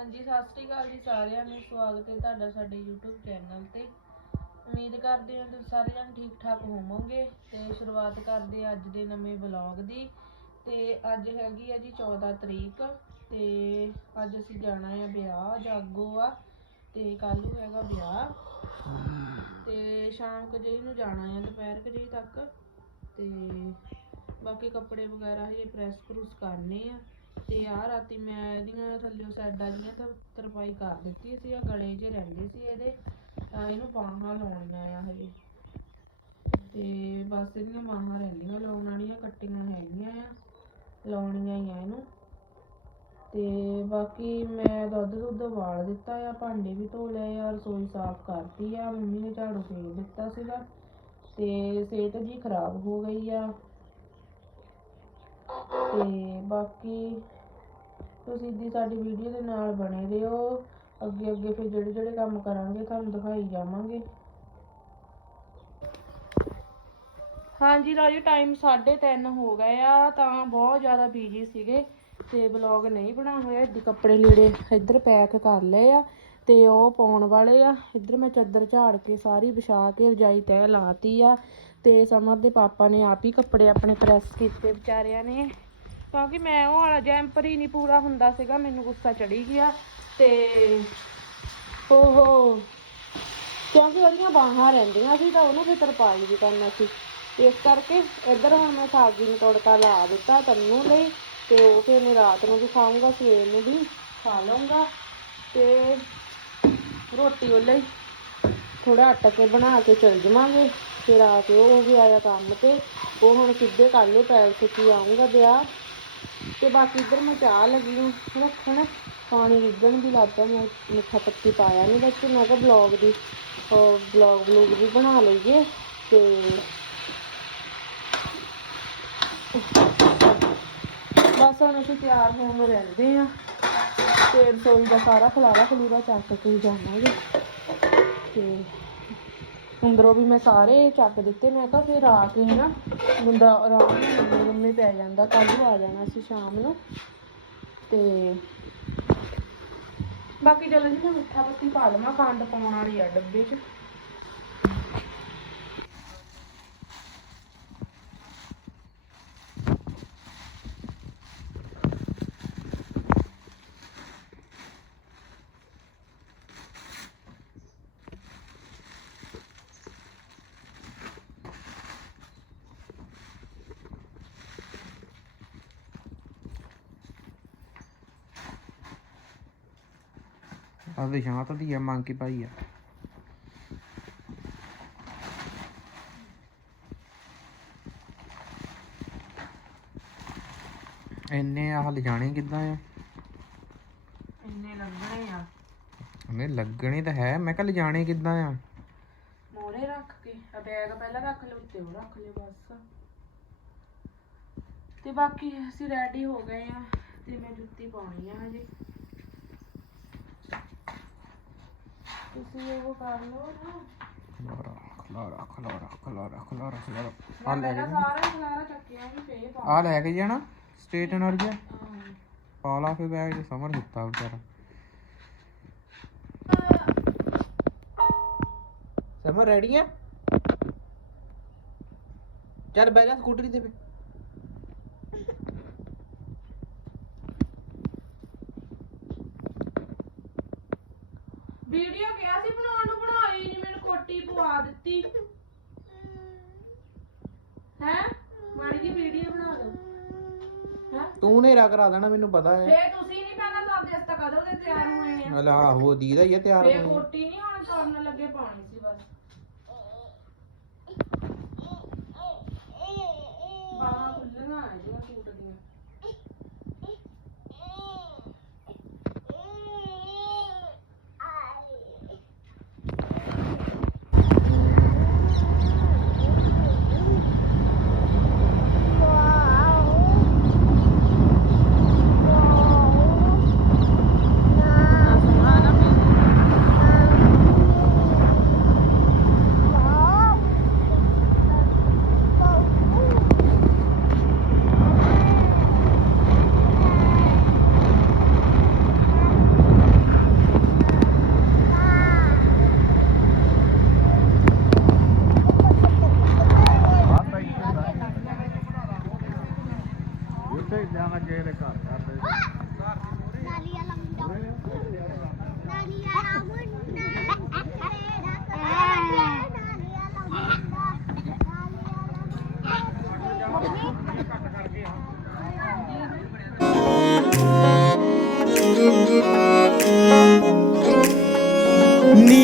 ਹਾਂਜੀ, ਸਤਿ ਸ਼੍ਰੀ ਅਕਾਲ ਜੀ ਸਾਰਿਆਂ ਨੂੰ। ਸਵਾਗਤ ਹੈ ਤੁਹਾਡਾ ਸਾਡੇ YouTube ਚੈਨਲ ਤੇ। ਉਮੀਦ ਕਰਦੇ ਹਾਂ ਤੁਸੀਂ ਸਾਰੇ ਜਣ ਠੀਕ ਠਾਕ ਹੋਵੋਗੇ ਤੇ ਸ਼ੁਰੂਆਤ ਕਰਦੇ ਹਾਂ ਅੱਜ ਦੇ ਨਵੇਂ ਵਲੌਗ ਦੀ। ਤੇ ਅੱਜ ਹੈਗੀ ਆ ਜੀ 14 ਤਰੀਕ ਤੇ ਅੱਜ ਅਸੀਂ ਜਾਣਾ ਆ ਵਿਆਹ, ਜਾਗੋ ਆ ਤੇ ਕੱਲ ਨੂੰ ਹੈਗਾ ਵਿਆਹ। ਤੇ ਸ਼ਾਮ ਕੁ ਜਿਹੇ ਨੂੰ ਜਾਣਾ ਆ ਦੁਪਹਿਰ ਕੁ ਜਿਹੇ ਤੱਕ। ਤੇ ਬਾਕੀ ਕੱਪੜੇ ਵਗੈਰਾ ਹਜੇ ਪ੍ਰੈਸ ਪ੍ਰੂਸ ਕਰਨੇ ਆ। ਤੇ ਆ ਰਾਤੀ ਮੈਂ ਇਹਦੀਆਂ ਥੱਲਿਓ ਸਾਈਡਾਂ ਦੀਆਂ ਤਾਂ ਤਰਪਾਈ ਕਰ ਦਿੱਤੀ ਸੀ ਆ ਗਲੇ 'ਚ ਰਹਿੰਦੇ ਸੀ ਇਹਦੇ। ਇਹਨੂੰ ਬਾਹਾਂ ਲਾਉਣੀਆਂ ਆ ਹਜੇ। ਤੇ ਬਸ ਇਹਦੀਆਂ ਬਾਹਾਂ ਰਹਿੰਦੀਆਂ, ਲਾਉਣ ਵਾਲੀਆਂ ਕੱਟੀਆਂ ਹੈਗੀਆਂ ਆ, ਲਾਉਣੀਆਂ ਹੀ ਆ ਇਹਨੂੰ। ਤੇ ਬਾਕੀ ਮੈਂ ਦੁੱਧ ਦੁੱਧ ਵਾਲ ਦਿੱਤਾ ਆ, ਭਾਂਡੇ ਵੀ ਧੋ ਲਏ ਆ, ਰਸੋਈ ਸਾਫ਼ ਕਰਤੀ ਆ, ਮੰਮੀ ਨੇ ਝਾੜੂ ਫੇਰ ਦਿੱਤਾ ਸੀਗਾ। ਤੇ ਸਿਹਤ ਜੀ ਖਰਾਬ ਹੋ ਗਈ ਆ। ਤੇ ਬਾਕੀ ਤੁਸੀਂ ਦੀ ਸਾਡੀ ਵੀਡੀਓ ਦੇ ਨਾਲ ਬਣੇ ਰਹੋ। ਅੱਗੇ ਅੱਗੇ ਫਿਰ ਜਿਹੜੇ ਜਿਹੜੇ ਕੰਮ ਕਰਾਂਗੇ, ਤੁਹਾਨੂੰ ਦਿਖਾਈ ਜਾਵਾਂਗੇ। ਹਾਂਜੀ ਲਓ ਟਾਈਮ 3:30 ਹੋ ਗਏ ਆ, ਤਾਂ ਬਹੁਤ ਜ਼ਿਆਦਾ ਬਿਜ਼ੀ ਸੀਗੇ ਤੇ ਵਲੌਗ ਨਹੀਂ ਬਣਾ ਹੋਇਆ। ਇੱਦੀ ਕੱਪੜੇ ਲੀੜੇ ਇੱਧਰ ਪੈਕ ਕਰ ਲਏ ਆ ਤੇ ਉਹ ਪਾਉਣ ਵਾਲੇ ਆ। ਇੱਧਰ ਮੈਂ ਚਾਦਰ ਝਾੜ ਕੇ ਸਾਰੀ ਵਿਛਾ ਕੇ ਰਜਾਈ ਤਹਿ ਲਾਤੀ ਆ ਤੇ ਸਮਰ ਦੇ ਪਾਪਾ ਨੇ ਆਪ ਹੀ ਕੱਪੜੇ ਆਪਣੇ ਪ੍ਰੈਸ ਕੀਤੇ ਵਿਚਾਰਿਆਂ ਨੇ। ਕਿਉਂਕਿ ਮੈਂ ਉਹ ਵਾਲਾ ਜੈਂਪਰ ਹੀ ਨਹੀਂ ਪੂਰਾ ਹੁੰਦਾ ਸੀਗਾ, ਮੈਨੂੰ ਗੁੱਸਾ ਚੜੀ ਗਿਆ ਤੇ ਉਹ ਕਿਉਂਕਿ ਉਹਦੀਆਂ ਬਾਹਾਂ ਰਹਿੰਦੀਆਂ ਸੀ ਤਾਂ ਉਹਨੂੰ ਫਿਰ ਤਰਪਾਈ ਵੀ ਕਰਨਾ ਸੀ। ਇਸ ਕਰਕੇ ਇੱਧਰ ਹੁਣ ਮੈਂ ਸਬਜ਼ੀ ਨੂੰ ਤੜਕਾ ਲਾ ਦਿੱਤਾ ਤੰਨੂ ਲਈ ਤੇ ਉਹ ਫਿਰ ਮੈਂ ਰਾਤ ਨੂੰ ਵੀ ਖਾਊਂਗਾ ਸਵੇਰ ਨੂੰ ਵੀ ਖਾ ਲਵਾਂਗਾ ਤੇ ਰੋਟੀ ਉਹ ਲਈ ਥੋੜਾ ਆਟਾ ਕੇ ਬਣਾ ਕੇ ਚਲ ਜਾਵਾਂਗੇ। ਫਿਰ ਆ ਕੇ ਉਹ ਵੀ ਆਇਆ ਕੰਮ ਤੇ, ਉਹ ਹੁਣ ਸਿੱਧੇ ਕੱਲ ਨੂੰ ਪੈਲਸ 'ਚ ਹੀ ਆਊਂਗਾ ਵਿਆਹ। ਤੇ ਬਾਕੀ ਇੱਧਰ ਮੈਂ ਚਾਹ ਲੱਗੀ ਨੂੰ ਰੱਖਣ ਪਾਣੀ ਰਿੱਝਣ ਦੀ ਲੱਗਾ ਮੈਂ ਮਿੱਠਾ ਪੱਤੀ ਪਾਇਆ ਨਹੀਂ ਵਿੱਚ ਮੈਂ ਕਿਹਾ ਬਲੌਗ ਦੀ ਬਲੌਗ ਬਲੌਗ ਵੀ ਬਣਾ ਲਈਏ ਤੇ ਬਸ ਹੁਣ ਅਸੀਂ ਤਿਆਰ ਹੋਣ ਨੂੰ ਰਹਿੰਦੇ ਆ ਤੇ ਰਸੋਈ ਦਾ ਸਾਰਾ ਖਲਾਰਾ ਖਲੂਰਾ ਚੱਕ ਕੇ ਜਾਵਾਂਗੇ ਤੇ ਅੰਦਰੋਂ ਵੀ ਮੈਂ ਸਾਰੇ ਚੱਕ ਦਿੱਤੇ, ਮੈਂ ਕਿਹਾ ਫਿਰ ਆ ਕੇ ਹਨਾ ਬੰਦਾ ਆਰਾਮ ਨਾਲ ਲੰਮੇ ਪੈ ਜਾਂਦਾ ਕੱਲ ਨੂੰ ਆ ਜਾਣਾ ਸੀ ਸ਼ਾਮ ਨੂੰ। ਤੇ ਬਾਕੀ ਚਲੋ ਜੀ, ਮੈਂ ਮਿੱਠਾ ਪੱਤੀ ਪਾ ਲਵਾਂ, ਖੰਡ ਪਾਉਣ ਵਾਲੀ ਆ ਡੱਬੇ 'ਚ। ਆ ਮੰਗ ਕੇ ਪਾਈ ਆ। ਇੰਨੇ ਆਹ ਲਿਜਾਣੇ ਕਿੱਦਾਂ ਆ? ਇੰਨੇ ਲੱਗਣੇ ਆ। ਉਹਨੇ ਲੱਗਣੇ ਤਾਂ ਹੈ ਮੈਂ ਕਿਹਾ ਲਿਜਾਣੇ ਕਿੱਦਾਂ ਆ? ਮੋਰੇ ਰੱਖ ਕੇ ਆ ਬੈਗ ਪਹਿਲਾਂ ਰੱਖ ਲਿਓ ਉੱਤੇ ਉਹ ਰੱਖ ਲਿਓ ਬਸ। ਤੇ ਬਾਕੀ ਅਸੀਂ ਰੈਡੀ ਹੋ ਗਏ ਆ ਤੇ ਮੈਂ ਜੁੱਤੀ ਪਾਉਣੀ ਆ ਹਜੇ। ਤੁਸੀਂ ਉਹ ਕਰ ਲਓ ਨਾ। ਖਲਾਰਾ ਖਲਾਰਾ ਖਲਾਰਾ ਖਲਾਰਾ ਖਲਾਰਾ ਖਲਾਰਾ। ਮੈਂ ਆ ਲੈ ਪਹਿਲਾਂ ਕੇ ਸਾਰਾ ਖਲਾਰਾ ਚੱਕਿਆ ਵੀ ਫੇਰ ਪਾ ਆ ਲੈ ਕੇ ਜਾਣਾ ਸਟੇਟਨਰ ਜਿਹਾ ਹਾਂ। ਪਾ ਲਾ ਫੇ ਬੈਗ ਚ ਸਮਰ ਦਿੱਤਾ ਵਿਚਾਰਾ। ਸਮਰ ਰੈਡੀ ਆ? ਚੱਲ ਬਹਿ ਜਾ ਸਕੂਟਰੀ ਤੇ ਫੇ ਵੀਡੀਓ ਕਿਹਾ ਸੀ ਬਣਾਉਣ ਨੂੰ ਬਣਾਈ ਨਹੀਂ ਮੈਨੂੰ ਕੋਟੀ ਪਵਾ ਦਿੱਤੀ। ਹੈ? ਮਾੜੀ ਜੀ ਵੀਡੀਓ ਬਣਾ ਦਿਓ। ਹੈ? ਤੂੰ ਨੇਰਾ ਕਰਾ ਦੇਣਾ ਮੈਨੂੰ ਪਤਾ ਹੈ। ਫੇ ਤੁਸੀਂ ਨਹੀਂ ਪਹਿਲਾਂ ਤਾਂ ਆਪਦੇ ਹਸਤਾ ਕਦੋਂ ਦੇ ਤਿਆਰ ਹੋਏ ਆ। ਹਲਾ ਆਹੋ ਦੀਦਾ ਹੀ ਆ ਤਿਆਰ ਫੇ। ਕੋਟੀ ਨਹੀਂ ਹੁਣ ਕਰਨ ਲੱਗੇ ਪਾਣੀ ਸੀ ਬਸ।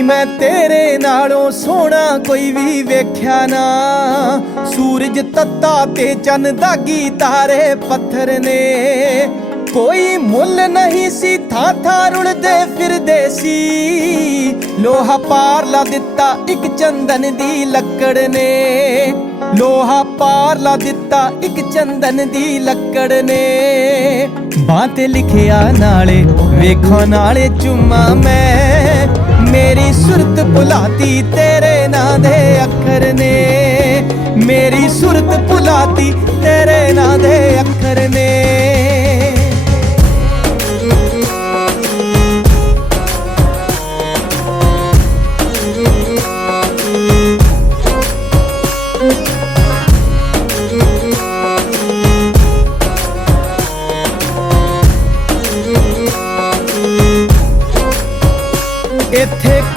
ਨੀ ਮੈਂ ਤੇਰੇ ਨਾਲੋਂ ਸੋਹਣਾ ਕੋਈ ਵੀ ਵੇਖਿਆ ਨਾ। ਸੂਰਜ ਤੱਤਾ ਤੇ ਚੰਨ ਦਾਗੀ ਤਾਰੇ ਪੱਥਰ ਨੇ। ਕੋਈ ਮੁੱਲ ਨਹੀਂ ਸੀ, ਥਾਂ ਥਾਂ ਰੁਲਦੇ ਫਿਰਦੇ ਸੀ। ਲੋਹਾ ਪਾਰ ਲਾ ਦਿੱਤਾ ਇੱਕ ਚੰਦਨ ਦੀ ਲੱਕੜ ਨੇ। ਲੋਹਾ ਪਾਰ ਲਾ ਦਿੱਤਾ ਇੱਕ ਚੰਦਨ ਦੀ ਲੱਕੜ ਨੇ। ਬਾਂਹ ਤੇ ਲਿਖਿਆ ਨਾਲੇ, ਵੇਖੋ ਨਾਲੇ ਚੁੰਮਾ ਮੈਂ। ਮੇਰੀ ਸੁਰਤ ਭੁਲਾਤੀ, ਤੇਰੇ ਨਾਂ ਦੇ ਅੱਖਰ ਨੇ। ਮੇਰੀ ਸੁਰਤ ਭੁਲਾਤੀ, ਤੇਰੇ ਨਾਂ ਦੇ ਅੱਖਰ ਨੇ।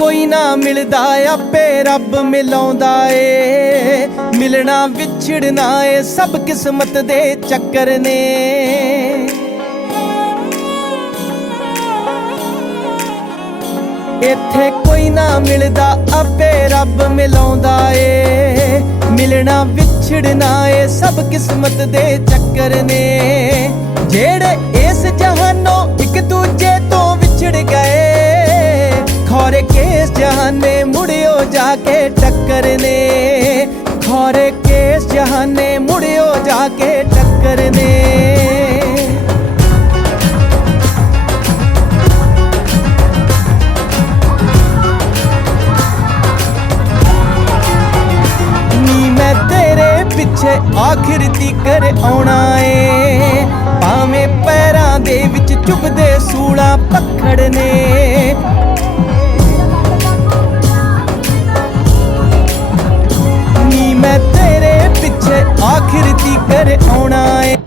ਕੋਈ ਨਾ ਮਿਲਦਾ, ਆਪੇ ਰੱਬ ਮਿਲਾਉਂਦਾ ਏ। ਮਿਲਣਾ ਵਿਛੜਨਾ ਏ, ਸਭ ਕਿਸਮਤ ਦੇ ਚੱਕਰ ਨੇ। ਇੱਥੇ ਕੋਈ ਨਾ ਮਿਲਦਾ, ਆਪੇ ਰੱਬ ਮਿਲਾਉਂਦਾ ਏ। ਮਿਲਣਾ ਵਿਛੜਨਾ ਏ, ਸਭ ਕਿਸਮਤ ਦੇ ਚੱਕਰ ਨੇ। ਜਿਹੜੇ ਇਸ ਜਹਾਨੋਂ ਇੱਕ ਦੂਜੇ ਤੋਂ ਵਿਛੜ ਗਏ ਖੋਰੇ ਕੇਸ ਜਹਾਨੇ ਮੁੜਿਓ ਜਾ ਕੇ ਟੱਕਰ ਨੇ ਖੋਰੇ ਕੇਸ ਜਹਾਨੇ ਮੁੜਿਓ ਜਾ ਕੇ ਟੱਕਰ ਨੇ ਮੈਂ ਤੇਰੇ ਪਿੱਛੇ ਆਖਿਰ ਤੀਕਰ ਆਉਣਾ ਏ। ਭਾਵੇਂ ਪੈਰਾਂ ਦੇ ਵਿੱਚ ਚੁੱਭਦੇ ਸੂਲਾਂ ਪੱਖੜ ਨੇ ਪਿੱਛੇ ਆਖਿਰ ਤੀਕਰ ਆਉਣਾ ਏ।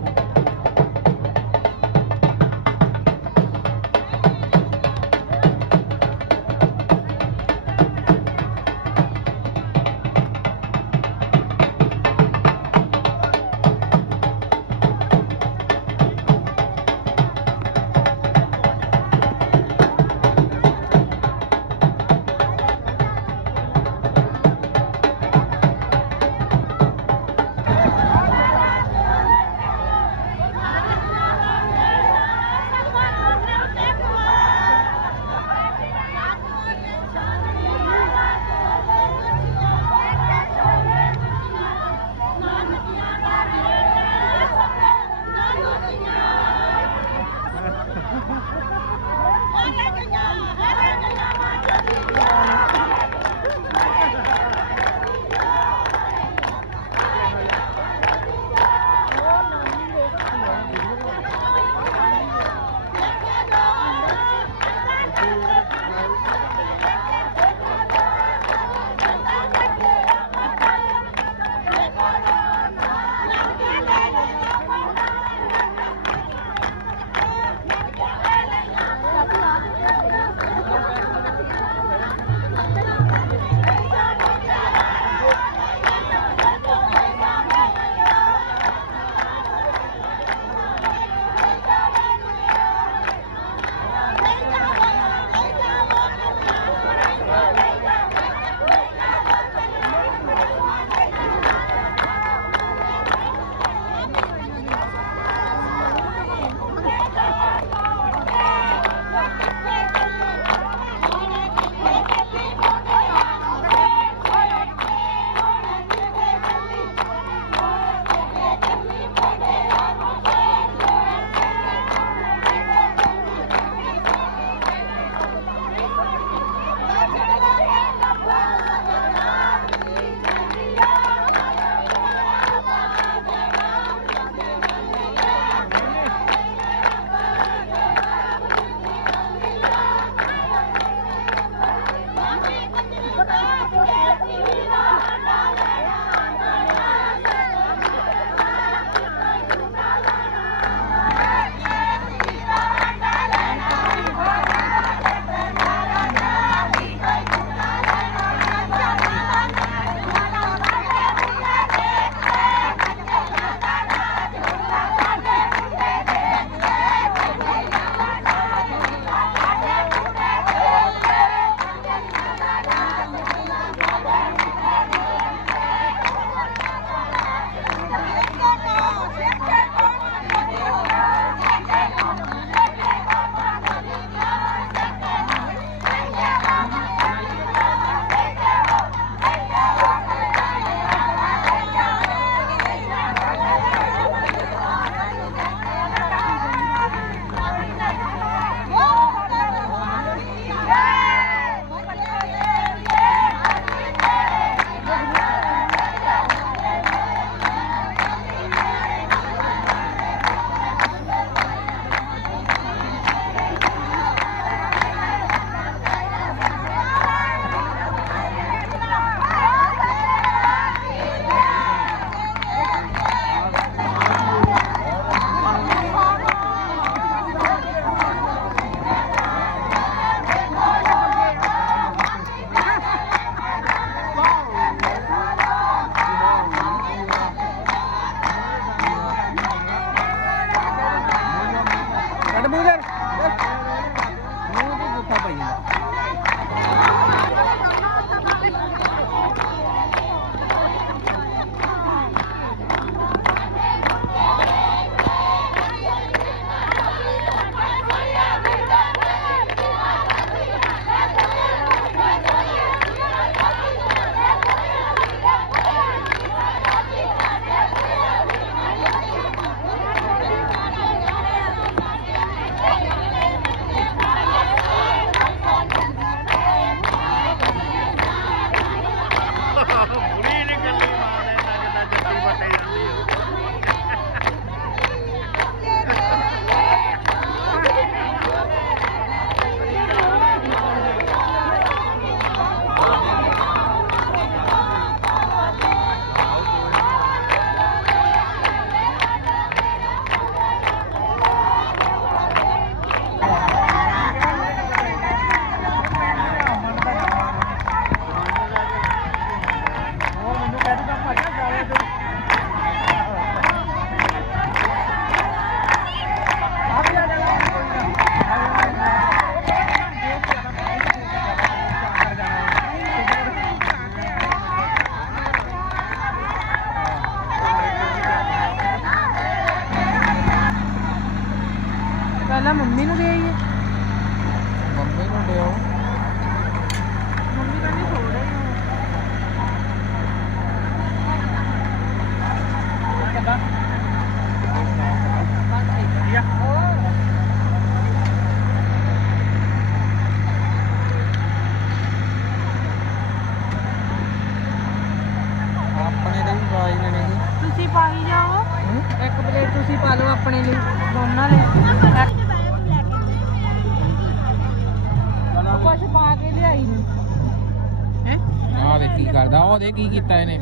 ਕੀ ਕੀਤਾ ਇਹਨੇ?